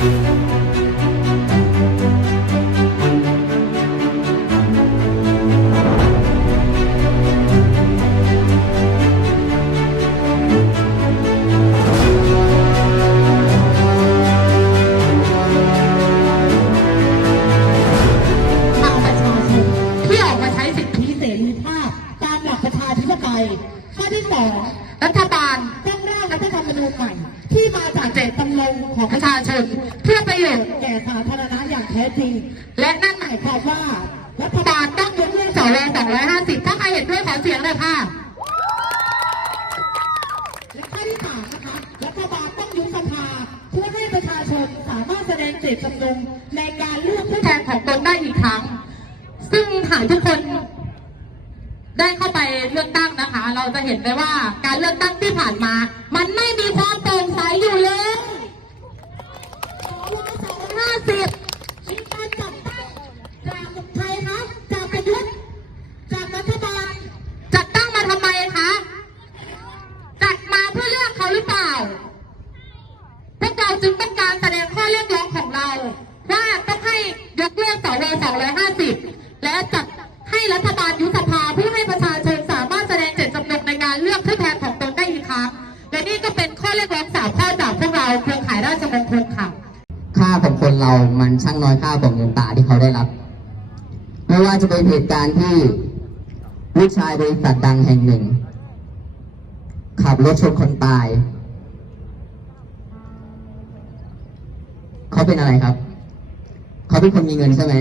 ทางปใช้ที่ออกมาใช้สิทธิเสรีภาพตามหลักประชาธิปไตยข้อที่สองรัฐบาลต้อง ร่างรัฐธรรมนูญใหม่ ที่มาจากเจตจำนงของประชาชน เพื่อประโยชน์แก่สาธารณะอย่างแท้จริง และนั่นหมายความว่ารัฐบาลต้องยกเลิกสว250 ถ้าใครเห็นด้วยขอเสียงเลยค่ะ และข้อที่สามนะคะรัฐบาลต้องยุบสภาเพื่อให้ประชาชนสามารถแสดงเจตจำนงในการเลือกผู้แทนของตนได้อีกครั้ง ซึ่งหากทุกคน ได้เข้าไปเลือกตั้งนะคะ เราจะเห็นได้ว่าการเลือกตั้งที่ผ่านมา มันไม่มีความโปร่งใสอยู่เลยสองห้าสิบมีการจัดตั้งจากใครคะจากประยุทธ์จากรัฐบาลจัดตั้งมาทำไมคะจัดมาเพื่อเลือกเขาหรือเปล่าพวกเราจึงต้องการแสดงข้อเรียกร้องของเรา ว่าต้องให้ยกเลิกสว250และจัด ข้อเรียกร้องสามข้อจากพวกเราเครือข่ายราชมงคลค่ะ ค่าของคนเรามันช่างน้อยค่ากว่าเงินตาที่เขาได้รับ ไม่ว่าจะเป็นเหตุการณ์ที่ลูกชายบริษัทดังแห่งหนึ่ง ขับรถชนคนตาย เขาเป็นอะไรครับ เขาเป็นคนมีเงินใช่ไหม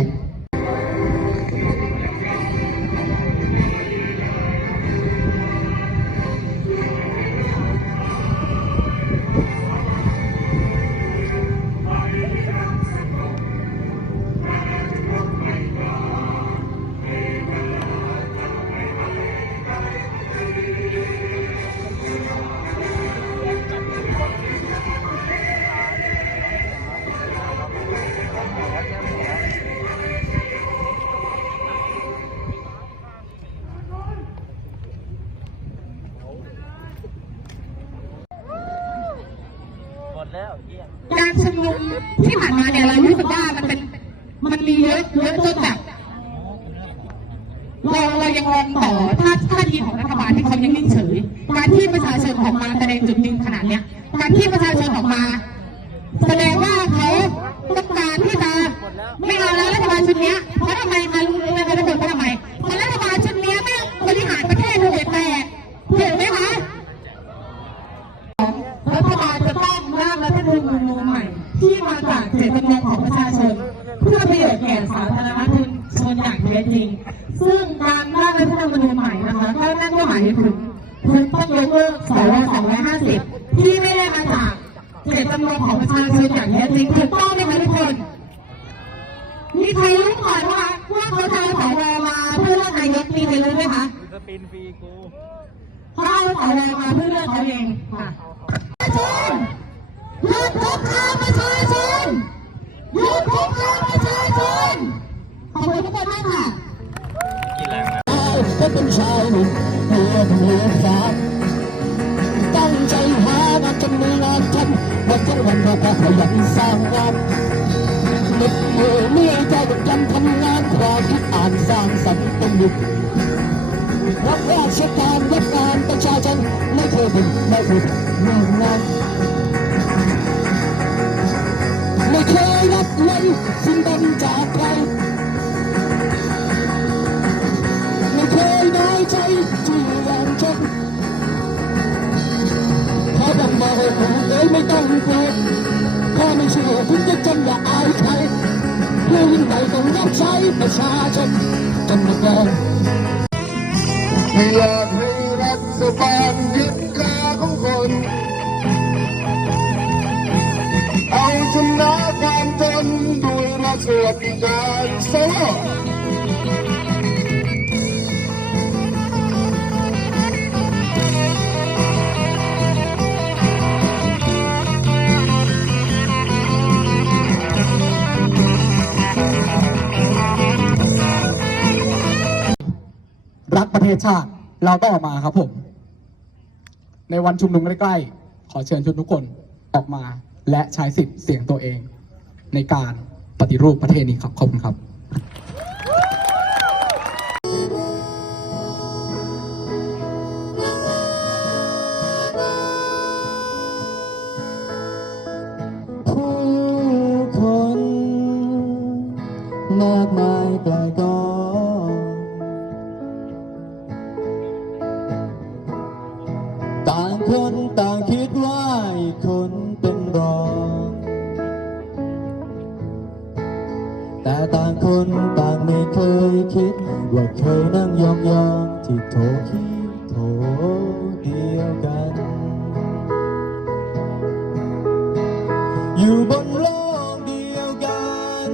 การชุมนุมที่ผ่านมาเนี่ยเรารู้สึกว่ามันเป็นมันมีเยอะเยอะจนแบบเราเรายังงงต่อท่าท่าทีของรัฐบาลที่เขายังนิ่งเฉยการที่ประชาชนออกมาแสดงจุดยืนขนาดเนี้ยการที่ประชาชนออกมา แสดงว่าเขาต้องการที่จะไม่เอาแล้วรัฐบาลชุดเนี้ จากเจตจำนงของประชาชน เพื่อประโยชน์แก่สาธารณชนอย่างแท้จริง ซึ่งการร่างรัฐธรรมนูญใหม่นะคะก็นั่นก็หมายถึงคุณต้องยกเลิกสว250 ที่ไม่ได้มาจากเจตจำนงของประชาชนอย่างแท้จริงถูกต้องไหมคะทุกคน มีใครรู้ก่อนว่าว่าเขาจะเอาสวมาเพื่อเลือกนายกมีใครรู้ไหมคะสปินฟรีกูเขาเอาสวมาเพื่อเลือกเขาเองค่ะประชาชนหยุดคุกคามประชาชนหยุดคุกคามประชาชนขอบ คุณทุกคนมากค่ะก็เป็นชายหนุ่มเพื่อเลี้ยงสาตั้งใจหางาจนมีงานทำวันทั้งวันเราก็ขยันสร้างงานเหน็ดเหนื่อยมีใจจดจำทำงานความคิดอ่านสร้างสรรค์เป็นหยุดรับราชการรับงานประชาชนไม่เคยเป็นไม่เคยเมืองานไม่เคยรับไว้สิ่งใดจากใคร อยใจที่ยามจนเขาบอกมาให้ผมเอ้ยไม่ต้องกลัวข้าไม่เชื่อคุณจะจนอย่าอายใครเพื่อยิ่งใหญ่ต้องรับใช้ประชาชนจนหมดแรงอยากให้รัฐบาลยึดกาของคน เอาชนะความจนด้วยรัฐสวัสดิการสว รักประเทศชาติ เราต้องออกมาครับผม ในวันชุมนุมใกล้ๆขอเชิญชวนทุกคนออกมา และใช้สิทธิ์เสียงตัวเอง ในการปฏิรูปประเทศนี้ครับขอบคุณครับผู้คนมากมายไกลกอง คนต่างคิดว่าอีกคนเป็นรองแต่ต่างคนต่างไม่เคยคิด ว่าเคยนั่งยองยองๆที่โถคิดโถเดียวกัน อยู่บนโลกเดียวกัน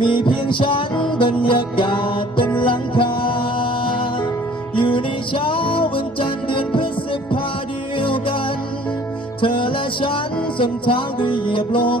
มีเพียงฉันบรรยากาศ ช้างได้เหยียบลง